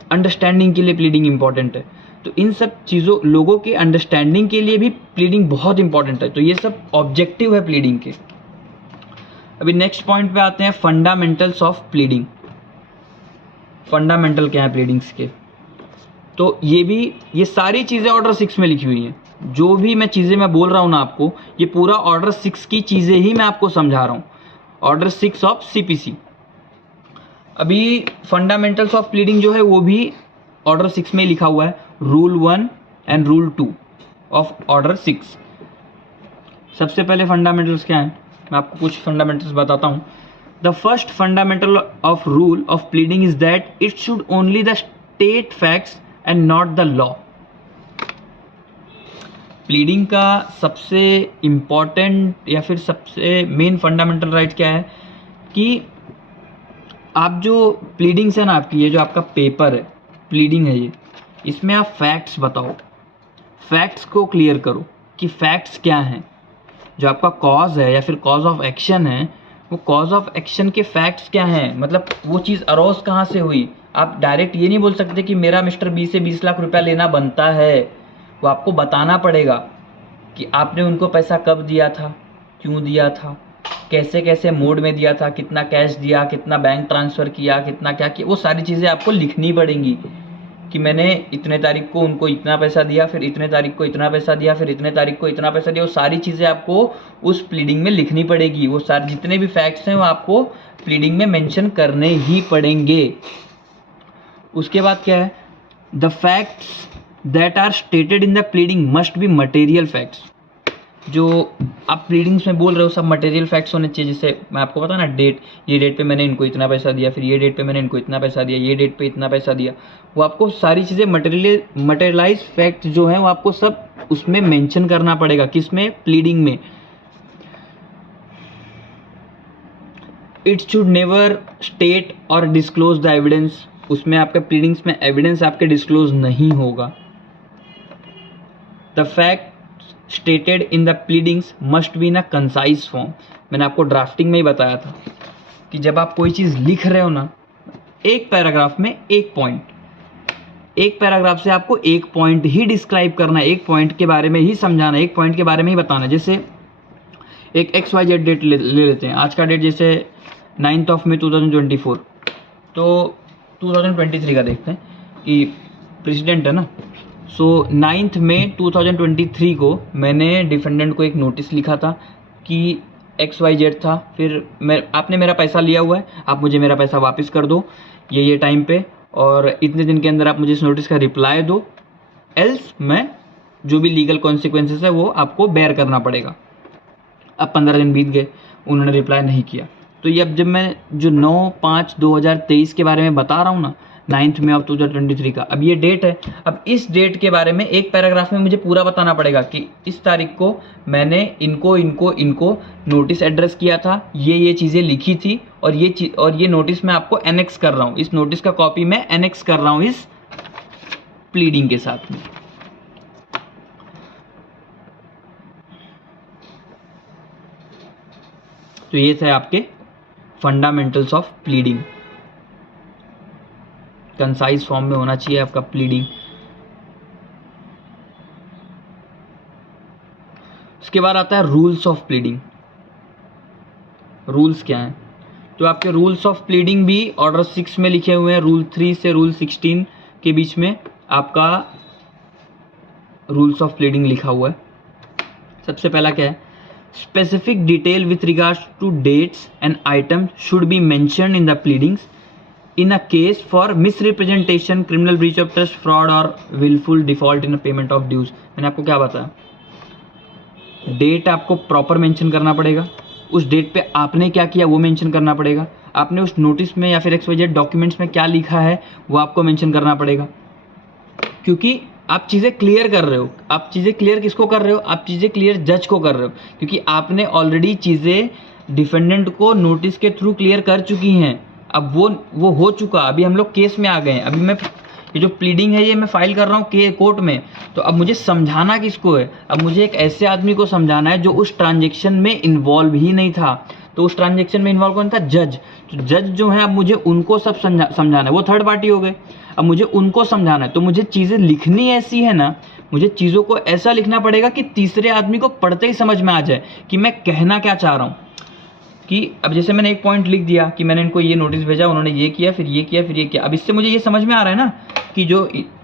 अंडरस्टैंडिंग के लिए प्लीडिंग इंपॉर्टेंट है, तो इन सब चीज़ों, लोगों के अंडरस्टैंडिंग के लिए भी प्लीडिंग बहुत इंपॉर्टेंट है। तो ये सब ऑब्जेक्टिव है प्लीडिंग के। अभी नेक्स्ट पॉइंट पे आते हैं, फंडामेंटल्स ऑफ प्लीडिंग। फंडामेंटल क्या है प्लीडिंग्स के? तो ये सारी चीज़ें ऑर्डर 6 में लिखी हुई हैं। जो भी मैं चीज़ें मैं बोल रहा हूँ ना आपको, ये पूरा ऑर्डर 6 की चीज़ें ही मैं आपको समझा रहा हूँ, ऑर्डर 6 ऑफ CPC। अभी फंडामेंटल्स ऑफ प्लीडिंग जो है वो भी ऑर्डर 6 में लिखा हुआ है, rule 1 and rule 2 of order 6। सबसे पहले फंडामेंटल्स क्या है, मैं आपको कुछ फंडामेंटल्स बताता हूँ। The first fundamental of rule of pleading is that it should only the state facts and not the law। Pleading का सबसे इम्पॉर्टेंट या फिर सबसे मेन फंडामेंटल राइट क्या है कि आप जो प्लीडिंग्स है ना आपकी, ये जो आपका पेपर है, प्लीडिंग है ये, इसमें आप फैक्ट्स बताओ, फैक्ट्स को क्लियर करो कि फैक्ट्स क्या हैं। जो आपका कॉज है या फिर कॉज ऑफ एक्शन है, वो कॉज ऑफ एक्शन के फैक्ट्स क्या हैं, मतलब वो चीज़ अरोज कहाँ से हुई। आप डायरेक्ट ये नहीं बोल सकते कि मेरा मिस्टर बी से 20 लाख रुपया लेना बनता है। वो आपको बताना पड़ेगा कि आपने उनको पैसा कब दिया था, क्यों दिया था, कैसे कैसे मोड में दिया था, कितना कैश दिया, कितना बैंक ट्रांसफ़र किया, कितना क्या किया, वो सारी चीज़ें आपको लिखनी पड़ेंगी कि मैंने इतने तारीख को उनको इतना पैसा दिया, फिर इतने तारीख को इतना पैसा दिया, फिर इतने तारीख को इतना पैसा दिया। वो सारी चीज़ें आपको उस प्लीडिंग में लिखनी पड़ेगी। वो सारे जितने भी फैक्ट्स हैं वो आपको प्लीडिंग में मेंशन करने ही पड़ेंगे। उसके बाद क्या है, the facts that are stated in the pleading must be material facts. जो आप प्लीडिंग्स में बोल रहे हो सब मटेरियल फैक्ट्स होने चाहिए। जैसे मैं आपको पता ना, डेट, ये डेट पे मैंने इनको इतना पैसा दिया, फिर ये डेट पे मैंने इनको इतना पैसा दिया, ये डेट पे इतना पैसा दिया। वो आपको सारी चीज़ें मटेरियलाइज फैक्ट जो हैं वो आपको सब उसमें मेंशन करना पड़ेगा। किस में? प्लीडिंग में। इट शुड नेवर स्टेट और डिस्क्लोज द एविडेंस। उसमें आपके प्लीडिंग्स में एविडेंस आपके डिस्क्लोज नहीं होगा। The fact stated in the pleadings must be in a concise form. मैंने आपको ड्राफ्टिंग में ही बताया था कि जब आप कोई चीज़ लिख रहे हो ना, एक पैराग्राफ में एक पॉइंट, एक पैराग्राफ से आपको एक पॉइंट ही डिस्क्राइब करना है, एक पॉइंट के बारे में ही समझाना है, एक पॉइंट के बारे में ही बताना है। जैसे एक XYZ डेट ले लेते हैं। आज का डेट जैसे 9 मई 2024, तो 2023 का देखते हैं कि प्रेसिडेंट है ना। सो 9 मई 2023 को मैंने डिफेंडेंट को एक नोटिस लिखा था कि XYZ था, फिर आपने मेरा पैसा लिया हुआ है, आप मुझे मेरा पैसा वापस कर दो ये टाइम पे, और इतने दिन के अंदर आप मुझे इस नोटिस का रिप्लाई दो, एल्स मैं जो भी लीगल कॉन्सिक्वेंसेस है वो आपको बेयर करना पड़ेगा। अब 15 दिन बीत गए, उन्होंने रिप्लाई नहीं किया। तो ये अब जब मैं जो 9/5/2023 के बारे में बता रहा हूँ ना, 9 मई 2023 का, अब ये डेट है। अब इस डेट के बारे में एक पैराग्राफ में मुझे पूरा बताना पड़ेगा कि इस तारीख को मैंने इनको नोटिस एड्रेस किया था, ये चीज़ें लिखी थी, और ये नोटिस मैं आपको एनेक्स कर रहा हूँ, इस नोटिस का कॉपी मैं एनेक्स कर रहा हूँ इस प्लीडिंग के साथ में। तो ये थे आपके fundamentals of pleading. Concise form में होना चाहिए आपका प्लीडिंग। उसके बाद आता है रूल्स ऑफ प्लीडिंग। रूल्स क्या हैं? तो आपके रूल्स ऑफ प्लीडिंग भी ऑर्डर 6 में लिखे हुए हैं, रूल 3 से रूल 16 के बीच में आपका रूल्स ऑफ प्लीडिंग लिखा हुआ है। सबसे पहला क्या है? Specific detail with regards to dates and item should be mentioned in the pleadings in a case for misrepresentation, criminal breach of trust, fraud और willful default in a payment of dues। मैंने आपको क्या बताया? Date आपको proper mention करना पड़ेगा, उस date पे आपने क्या किया वो मेंशन करना पड़ेगा, आपने उस नोटिस में या फिर XYZ डॉक्यूमेंट्स में क्या लिखा है वो आपको मेंशन करना पड़ेगा। क्योंकि आप चीज़ें क्लियर कर रहे हो। आप चीज़ें क्लियर किसको कर रहे हो? आप चीज़ें क्लियर जज को कर रहे हो, क्योंकि आपने ऑलरेडी चीज़ें डिफेंडेंट को नोटिस के थ्रू क्लियर कर चुकी हैं। अब वो हो चुका, अभी हम लोग केस में आ गए हैं। अभी मैं ये जो प्लीडिंग है ये मैं फाइल कर रहा हूँ कोर्ट में, तो अब मुझे समझाना किसको है? अब मुझे एक ऐसे आदमी को समझाना है जो उस ट्रांजेक्शन में इन्वॉल्व ही नहीं था। तो उस ट्रांजेक्शन में इन्वॉल्व कौन था? जज। तो जज जो है, अब मुझे उनको सब समझाना है। वो थर्ड पार्टी हो गए, अब मुझे उनको समझाना है। तो मुझे चीज़ें लिखनी ऐसी है ना, मुझे चीज़ों को ऐसा लिखना पड़ेगा कि तीसरे आदमी को पढ़ते ही समझ में आ जाए कि मैं कहना क्या चाह रहा हूँ। कि अब जैसे मैंने एक पॉइंट लिख दिया कि मैंने इनको ये नोटिस भेजा, उन्होंने ये किया, फिर ये किया, फिर ये किया। अब इससे मुझे ये समझ में आ रहा है ना कि जो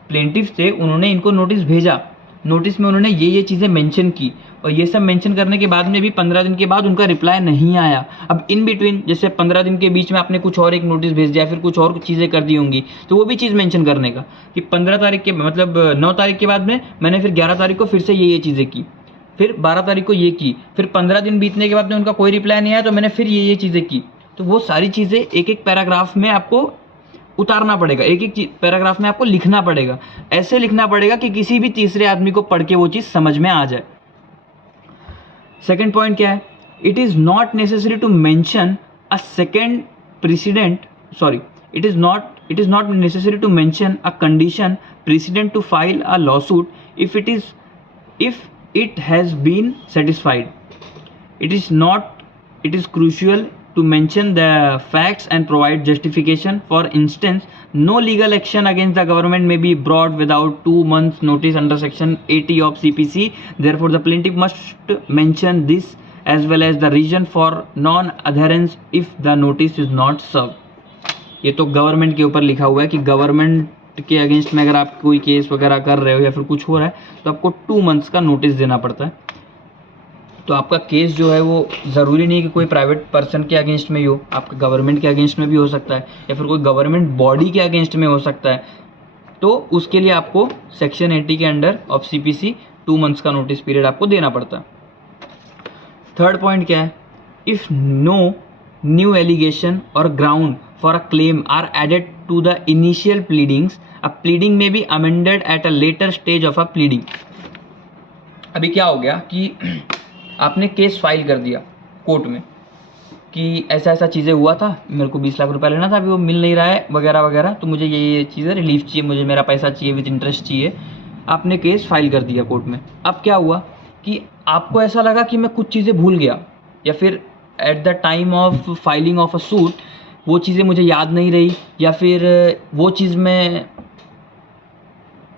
प्लेंटिफ थे उन्होंने इनको नोटिस भेजा, नोटिस में उन्होंने ये चीज़ें मेंशन की, और ये सब मेंशन करने के बाद में भी 15 दिन के बाद उनका रिप्लाई नहीं आया। अब इन बिटवीन जैसे 15 दिन के बीच में आपने कुछ और एक नोटिस भेज दिया, फिर कुछ और चीज़ें कर दी होंगी, तो वो भी चीज़ मेंशन करने का कि 15 तारीख के मतलब 9 तारीख के बाद में मैंने फिर 11 तारीख को फिर से ये चीज़ें की, फिर 12 तारीख को ये की, फिर 15 दिन बीतने के बाद में उनका कोई रिप्लाई नहीं आया तो मैंने फिर ये चीज़ें की। तो वो सारी चीज़ें एक एक पैराग्राफ में आपको उतारना पड़ेगा, एक एक पैराग्राफ में आपको लिखना पड़ेगा। ऐसे लिखना पड़ेगा कि किसी भी तीसरे आदमी को पढ़ के वो चीज़ समझ में आ जाए। सेकेंड पॉइंट क्या है? It is not necessary to mention a second president, sorry, it is not necessary to mention a condition precedent to file a lawsuit if it has been satisfied. It is crucial to mention the facts and provide justification. For instance, no legal action against the government may be brought without 2 months notice under section 80 of CPC. Therefore, the plaintiff must mention this as well as the reason for non-adherence if the notice is not served. ये तो government के ऊपर लिखा हुआ है कि government के against में अगर आप कोई केस वगैरह कर रहे हो या फिर कुछ हो रहा है तो आपको 2 मंथ्स का नोटिस देना पड़ता है। तो आपका केस जो है वो ज़रूरी नहीं कि कोई प्राइवेट पर्सन के अगेंस्ट में ही हो, आपका गवर्नमेंट के अगेंस्ट में भी हो सकता है या फिर कोई गवर्नमेंट बॉडी के अगेंस्ट में हो सकता है। तो उसके लिए आपको सेक्शन 80 के अंडर ऑफ CPC 2 मंथ्स का नोटिस पीरियड आपको देना पड़ता है। थर्ड पॉइंट क्या है? इफ़ नो न्यू एलिगेशन और ground for a claim are added to the initial pleadings, a pleading may be amended at a later stage of a pleading. अभी क्या हो गया कि आपने केस फाइल कर दिया कोर्ट में कि ऐसा ऐसा चीज़ें हुआ था, मेरे को 20 लाख रुपया लेना था, अभी वो मिल नहीं रहा है वगैरह वगैरह, तो मुझे ये चीज़ें रिलीफ चाहिए, मुझे मेरा पैसा चाहिए, विद इंटरेस्ट चाहिए। आपने केस फाइल कर दिया कोर्ट में। अब क्या हुआ कि आपको ऐसा लगा कि मैं कुछ चीज़ें भूल गया, या फिर at the time of filing of a suit वो चीज़ें मुझे याद नहीं रही, या फिर वो चीज़ में,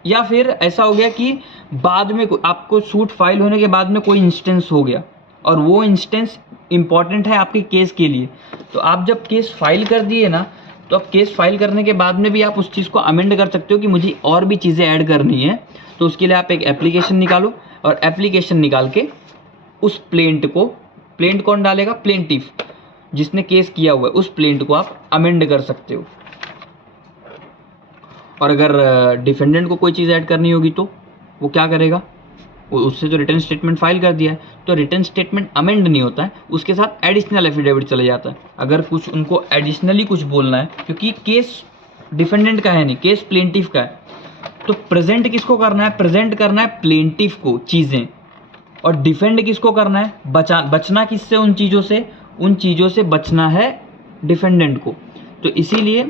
या फिर ऐसा हो गया कि बाद में आपको सूट फाइल होने के बाद में कोई इंस्टेंस हो गया और वो इंस्टेंस इम्पॉर्टेंट है आपके केस के लिए। तो आप जब केस फाइल कर दिए ना, तो अब केस फाइल करने के बाद में भी आप उस चीज़ को अमेंड कर सकते हो कि मुझे और भी चीज़ें ऐड करनी है। तो उसके लिए आप एक एप्लीकेशन निकालो और एप्लीकेशन निकाल के उस प्लेंट कौन डालेगा? प्लेंटिफ, जिसने केस किया हुआ है, उस प्लेंट को आप अमेंड कर सकते हो। और अगर डिफेंडेंट को कोई चीज़ ऐड करनी होगी तो वो क्या करेगा? उससे तो रिटर्न स्टेटमेंट फाइल कर दिया है, तो रिटर्न स्टेटमेंट अमेंड नहीं होता है, उसके साथ एडिशनल एफिडेविट चले जाता है। अगर कुछ उनको एडिशनली कुछ बोलना है, क्योंकि केस डिफेंडेंट का है नहीं, केस प्लेंटिफ का है, तो प्रेजेंट किसको करना है? प्रेजेंट करना है प्लेंटिफ को चीज़ें, और डिफेंड किसको करना है? बचना किससे? उन चीज़ों से बचना है डिफेंडेंट को। तो इसीलिए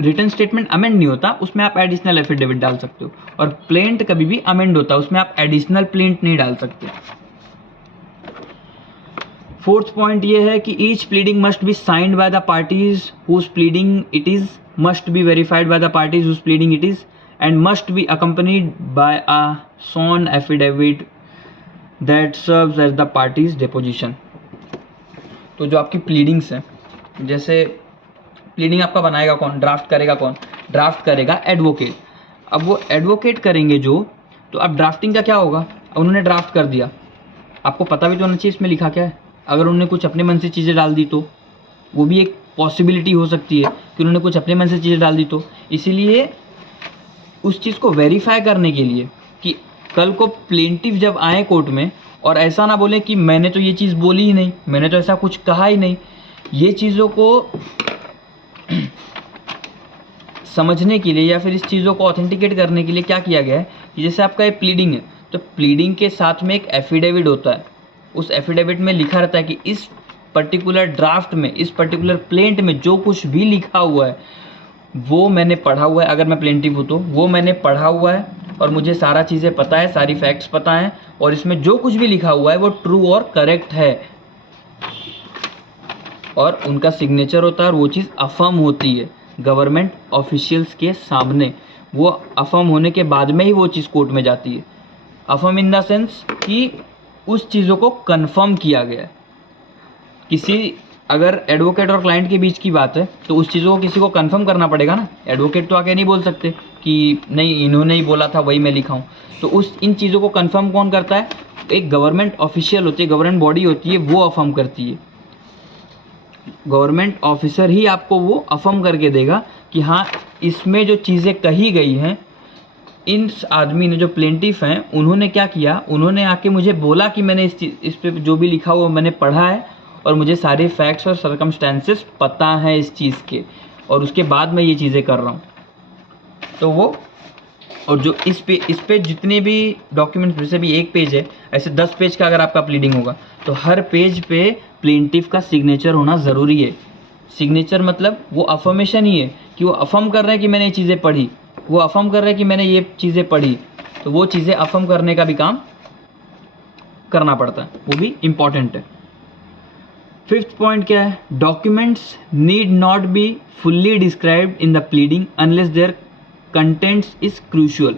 रिटर्न स्टेटमेंट अमेंड नहीं होता, उसमें आप एडिशनल एफिडेविट डाल सकते हो, और प्लेंट कभी भी अमेंड होता है, उसमें आप एडिशनल प्लेंट नहीं डाल सकते। फोर्थ पॉइंट ये है कि each pleading must be signed by the parties whose pleading it is, must be verified by the parties whose pleading it is, and must be accompanied by a sworn affidavit that serves as the parties deposition। तो जो आपकी pleadings हैं, जैसे pleading आपका बनाएगा कौन? Draft करेगा कौन? ड्राफ्ट करेगा एडवोकेट। अब वो एडवोकेट करेंगे जो, तो अब ड्राफ्टिंग का क्या होगा? उन्होंने ड्राफ्ट कर दिया, आपको पता भी तो होना चाहिए इसमें लिखा क्या है। अगर उन्होंने कुछ अपने मन से चीज़ें डाल दी तो वो भी एक पॉसिबिलिटी हो सकती है कि उन्होंने कुछ अपने मन से चीज़ें डाल दी, तो इसीलिए उस चीज़ को वेरीफाई करने के लिए कि कल को प्लेंटिफ जब आए कोर्ट में और ऐसा ना बोले कि मैंने तो ये चीज़ बोली ही नहीं, मैंने तो ऐसा कुछ कहा ही नहीं, ये चीज़ों को समझने के लिए या फिर इस चीज़ों को ऑथेंटिकेट करने के लिए क्या किया गया है कि जैसे आपका ये प्लीडिंग है, तो प्लीडिंग के साथ में एक एफिडेविट होता है। उस एफिडेविट में लिखा रहता है कि इस पर्टिकुलर ड्राफ्ट में, इस पर्टिकुलर प्लेंट में जो कुछ भी लिखा हुआ है वो मैंने पढ़ा हुआ है। अगर मैं प्लेंटिफ हूँ तो वो मैंने पढ़ा हुआ है और मुझे सारा चीज़ें पता है, सारी फैक्ट्स पता हैं, और इसमें जो कुछ भी लिखा हुआ है वो ट्रू और करेक्ट है, और उनका सिग्नेचर होता है और वो चीज़ अफर्म होती है गवर्नमेंट ऑफिशियल्स के सामने। वो अफर्म होने के बाद में ही वो चीज़ कोर्ट में जाती है। अफर्म इन द सेंस कि उस चीज़ों को कंफर्म किया गया है। किसी अगर एडवोकेट और क्लाइंट के बीच की बात है तो उस चीज़ों को किसी को कंफर्म करना पड़ेगा ना। एडवोकेट तो आके नहीं बोल सकते कि नहीं इन्होंने ही बोला था वही मैं लिखा हूँ। तो उस इन चीज़ों को कंफर्म कौन करता है? एक गवर्नमेंट ऑफिशियल होती है, गवर्नमेंट बॉडी होती है, वो अफर्म करती है। गवर्नमेंट ऑफिसर ही आपको वो अफर्म करके देगा कि हाँ इसमें जो चीज़ें कही गई हैं, इन आदमी ने जो प्लेंटिफ हैं उन्होंने क्या किया, उन्होंने आके मुझे बोला कि मैंने इस पे जो भी लिखा हुआ मैंने पढ़ा है और मुझे सारे फैक्ट्स और सर्कमस्टेंसेस पता हैं इस चीज़ के, और उसके बाद मैं ये चीज़ें कर रहा हूँ। तो वो, और जो इस पे जितने भी डॉक्यूमेंट्स, जैसे भी एक पेज है, ऐसे 10 पेज का अगर आपका प्लीडिंग होगा तो हर पेज पे प्लेंटिफ का सिग्नेचर होना ज़रूरी है। सिग्नेचर मतलब वो अफर्मेशन ही है कि वो अफर्म कर रहे हैं कि मैंने ये चीज़ें पढ़ी, वो अफर्म कर रहे हैं कि मैंने ये चीज़ें पढ़ी। तो वो चीज़ें अफर्म करने का भी काम करना पड़ता है, वो भी इम्पॉर्टेंट है। फिफ्थ पॉइंट क्या है? Documents need not be fully described in the pleading unless their contents is crucial.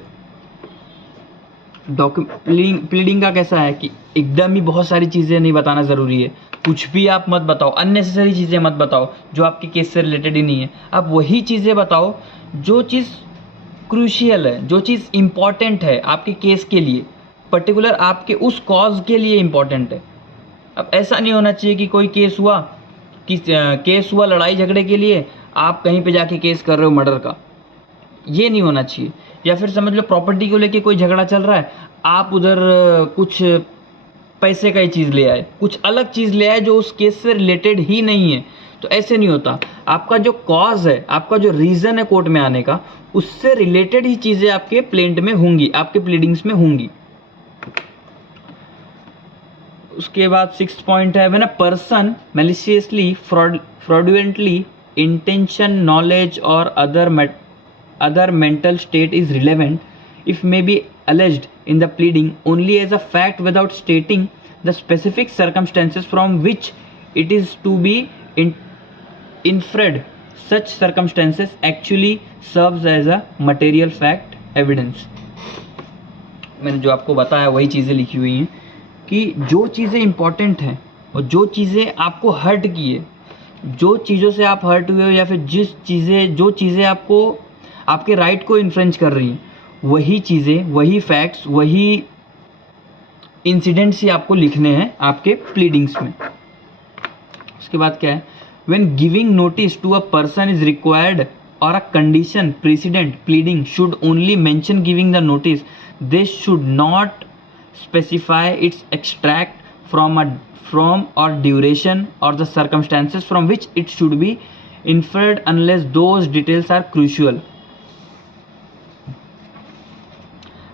Pleading का कैसा है कि एकदम ही बहुत सारी चीज़ें नहीं बताना ज़रूरी है। कुछ भी आप मत बताओ, अननेसेसरी चीज़ें मत बताओ जो आपके केस से रिलेटेड ही नहीं है। आप वही चीज़ें बताओ जो चीज़ क्रूशियल है, जो चीज़ इम्पॉर्टेंट है आपके केस के लिए, पर्टिकुलर आपके उस कॉज के लिए इम्पॉर्टेंट है। अब ऐसा नहीं होना चाहिए कि कोई केस हुआ लड़ाई झगड़े के लिए, आप कहीं पे जाके केस कर रहे हो मर्डर का, ये नहीं होना चाहिए। या फिर समझ लो प्रॉपर्टी को लेके कोई झगड़ा चल रहा है, आप उधर कुछ पैसे का ही चीज़ ले आए, कुछ अलग चीज़ ले आए जो उस केस से रिलेटेड ही नहीं है, तो ऐसे नहीं होता। आपका जो कॉज है, आपका जो रीज़न है कोर्ट में आने का, उससे रिलेटेड ही चीज़ें आपके प्लेंट में होंगी, आपके प्लीडिंग्स में होंगी। उसके बाद 6th पॉइंट है, when a person maliciously, fraudulently, intention, knowledge और other mental state is relevant, if may be alleged in the pleading only as a fact without stating the specific circumstances from which it is to be inferred, such circumstances actually serves as a material fact evidence। मैंने जो आपको बताया वही चीज़ें लिखी हुई हैं कि जो चीज़ें इंपॉर्टेंट हैं और जो चीज़ें आपको हर्ट की है, जो चीज़ों से आप हर्ट हुए हो, या फिर जो चीज़ें आपको आपके राइट को इन्फ्रेंच कर रही हैं, वही चीज़ें, वही फैक्ट्स, वही इंसिडेंट्स ही आपको लिखने हैं आपके प्लीडिंग्स में। उसके बाद क्या है? When giving notice to a person is required और a condition president, pleading should only mention giving the notice this should not specify its extract from or duration or the circumstances from which it should be inferred unless those details are crucial.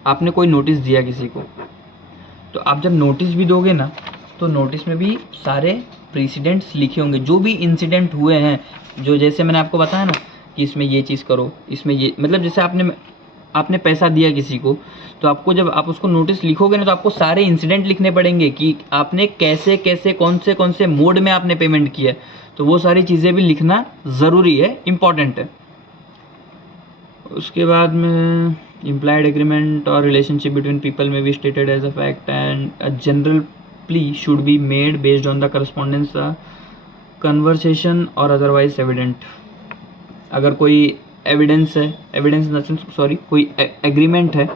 आपने कोई notice दिया किसी को, तो आप जब notice भी दोगे ना, तो नोटिस में भी सारे प्रेसिडेंट्स लिखे होंगे, जो भी इंसिडेंट हुए हैं, जो जैसे मैंने आपको बताया ना कि इसमें ये चीज़ करो, इसमें ये, मतलब जैसे आपने पैसा दिया किसी को, तो आपको जब आप उसको नोटिस लिखोगे ना, तो आपको सारे इंसिडेंट लिखने पड़ेंगे कि आपने कैसे कैसे कौन से मोड में आपने पेमेंट किया है, तो वो सारी चीज़ें भी लिखना ज़रूरी है, इम्पॉर्टेंट है. उसके बाद में implied agreement or relationship between people may be stated as a fact and a general plea should be made based on the correspondence, conversation or otherwise evident. अगर कोई एविडेंस है, कोई एग्रीमेंट है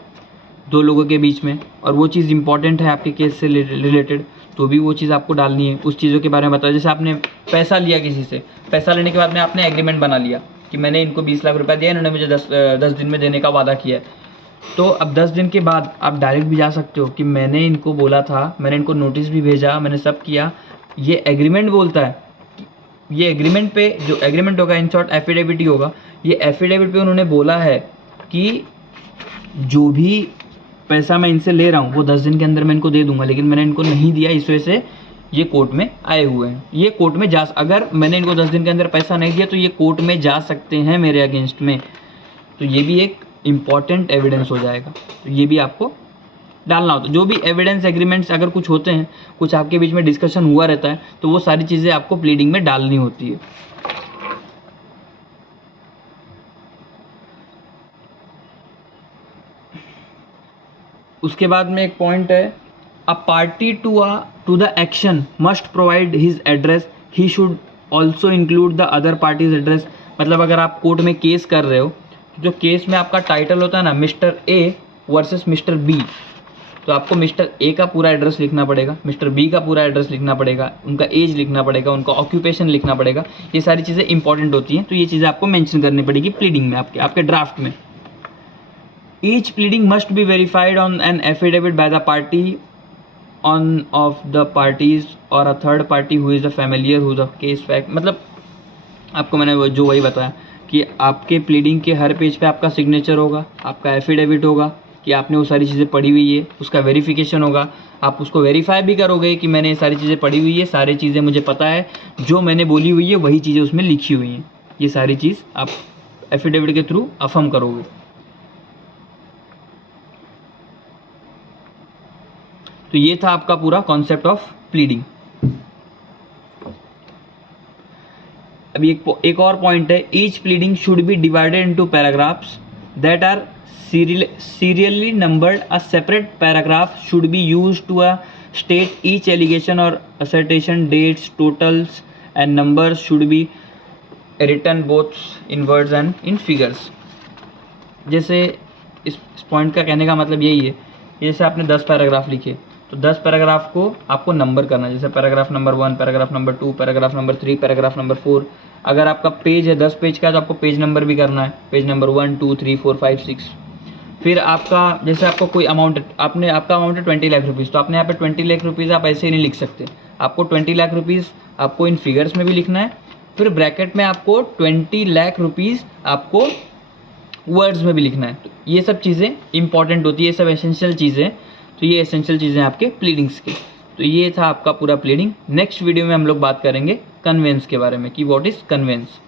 दो लोगों के बीच में और वो चीज़ इंपॉर्टेंट है आपके केस से रिलेटेड, तो भी वो चीज़ आपको डालनी है, उस चीज़ों के बारे में बताया. जैसे आपने पैसा लिया किसी से, पैसा लेने के बाद में आपने एग्रीमेंट बना लिया कि मैंने इनको 20 लाख रुपया दिया, इन्होंने मुझे 10 दिन में देने का वादा किया है. तो अब 10 दिन के बाद आप डायरेक्ट भी जा सकते हो कि मैंने इनको बोला था, मैंने इनको नोटिस भी भेजा, मैंने सब किया. ये एग्रीमेंट बोलता है, ये एग्रीमेंट पे जो एग्रीमेंट होगा, इन शॉर्ट एफिडेविट ही होगा. ये एफिडेविट पे उन्होंने बोला है कि जो भी पैसा मैं इनसे ले रहा हूँ वो 10 दिन के अंदर मैं इनको दे दूंगा, लेकिन मैंने इनको नहीं दिया, इस वजह से ये कोर्ट में आए हुए हैं. ये कोर्ट में अगर मैंने इनको 10 दिन के अंदर पैसा नहीं दिया तो ये कोर्ट में जा सकते हैं मेरे अगेंस्ट में. तो ये भी एक इम्पॉर्टेंट एविडेंस हो जाएगा, तो ये भी आपको डालना होता है. जो भी एविडेंस एग्रीमेंट्स अगर कुछ होते हैं, कुछ आपके बीच में डिस्कशन हुआ रहता है, तो वो सारी चीज़ें आपको प्लीडिंग में डालनी होती है. उसके बाद में एक पॉइंट है, a party to the action must provide his address, he should also include the other party's address. मतलब अगर आप कोर्ट में केस कर रहे हो, जो केस में आपका टाइटल होता है ना, mister A versus mister B, तो आपको मिस्टर ए का पूरा एड्रेस लिखना पड़ेगा, मिस्टर बी का पूरा एड्रेस लिखना पड़ेगा, उनका एज लिखना पड़ेगा, उनका ऑक्यूपेशन लिखना पड़ेगा. ये सारी चीज़ें इंपॉर्टेंट होती हैं, तो ये चीज़ें आपको मेंशन करनी पड़ेगी प्लीडिंग में, आपके ड्राफ्ट में. Each pleading must be verified on an affidavit by the party on of the parties or a third party who is a familiar who the case fact. मतलब आपको मैंने वही बताया कि आपके प्लीडिंग के हर पेज पे आपका सिग्नेचर होगा, आपका एफिडेविट होगा कि आपने वो सारी चीज़ें पढ़ी हुई है, उसका वेरिफिकेशन होगा. आप उसको वेरीफाई भी करोगे कि मैंने ये सारी चीज़ें पढ़ी हुई है, सारी चीज़ें मुझे पता है, जो मैंने बोली हुई है वही चीज़ें उसमें लिखी हुई हैं. ये सारी चीज़ आप एफिडेविट के थ्रू अफर्म करोगे. तो ये था आपका पूरा कॉन्सेप्ट ऑफ प्लीडिंग. अभी एक और पॉइंट है, each pleading should be divided into paragraphs that are serially numbered. A separate paragraph should be used to state each allegation or assertion. Dates, totals and numbers should be written both in words and in figures. जैसे इस point का कहने का मतलब यही है, जैसे आपने 10 पैराग्राफ लिखे, तो 10 पैराग्राफ को आपको नंबर करना है. जैसे paragraph number 1, paragraph number 2, paragraph number 3, paragraph number 4. अगर आपका पेज है 10 पेज का, तो आपको पेज नंबर भी करना है, पेज नंबर 1, 2, 3, 4, 5, 6. फिर आपका जैसे आपको कोई अमाउंट, आपका अमाउंट है 20 लाख रुपीज़, तो आपने यहाँ पे 20 लाख रुपीज़ आप ऐसे ही नहीं लिख सकते, आपको 20 लाख रुपीज़ आपको इन फिगर्स में भी लिखना है. फिर ब्रैकेट में आपको 20 लाख रुपीज़ आपको वर्ड्स में भी लिखना है. तो ये सब चीज़ें इंपॉर्टेंट होती है, ये सब एसेंशियल चीज़ें. तो ये एसेंशियल चीज़ें आपके प्लीडिंग्स की. तो ये था आपका पूरा प्लीडिंग. नेक्स्ट वीडियो में हम लोग बात करेंगे कन्वेंस के बारे में कि व्हाट इज़ कन्वेंस.